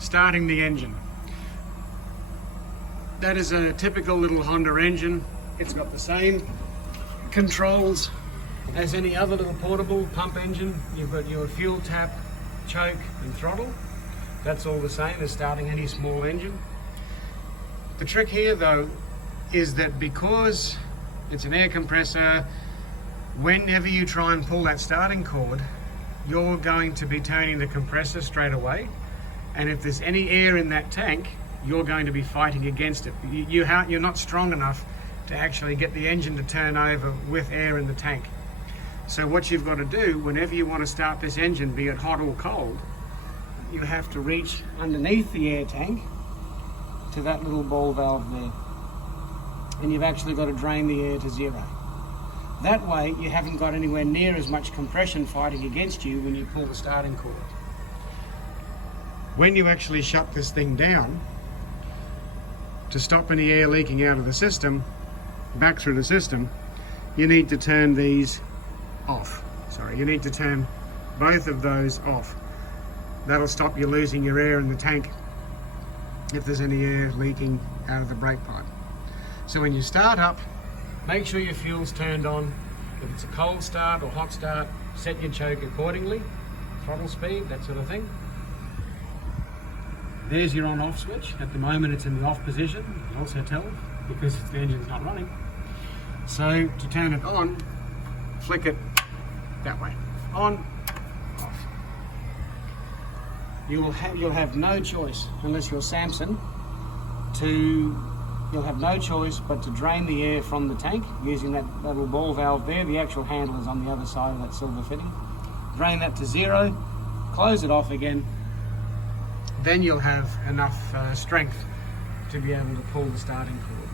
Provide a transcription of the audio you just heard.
starting the engine. That is a typical little Honda engine. It's got the same controls as any other little portable pump engine. You've got your fuel tap, choke and throttle. That's all the same as starting any small engine. The trick here though is that because it's an air compressor, whenever you try and pull that starting cord, you're going to be turning the compressor straight away, and if there's any air in that tank, you're going to be fighting against it. You're not strong enough to actually get the engine to turn over with air in the tank. So what you've got to do whenever you want to start this engine, be it hot or cold, you have to reach underneath the air tank to that little ball valve there, and you've actually got to drain the air to zero. That way you haven't got anywhere near as much compression fighting against you when you pull the starting cord. When you actually shut this thing down to stop any air leaking out of the system back through the system, you need to turn these off. You need to turn both of those off. That'll stop you losing your air in the tank if there's any air leaking out of the brake pipe. So when you start up, make sure your fuel's turned on. If it's a cold start or hot start, set your choke accordingly, throttle speed, that sort of thing. There's your on-off switch. At the moment it's in the off position. You can also tell because the engine's not running. So to turn it on, flick it that way. On, off. You'll have no choice, unless you're Samson, you'll have no choice but to drain the air from the tank using that little ball valve there. The actual handle is on the other side of that silver fitting. Drain that to zero, close it off again. Then you'll have enough strength to be able to pull the starting cord.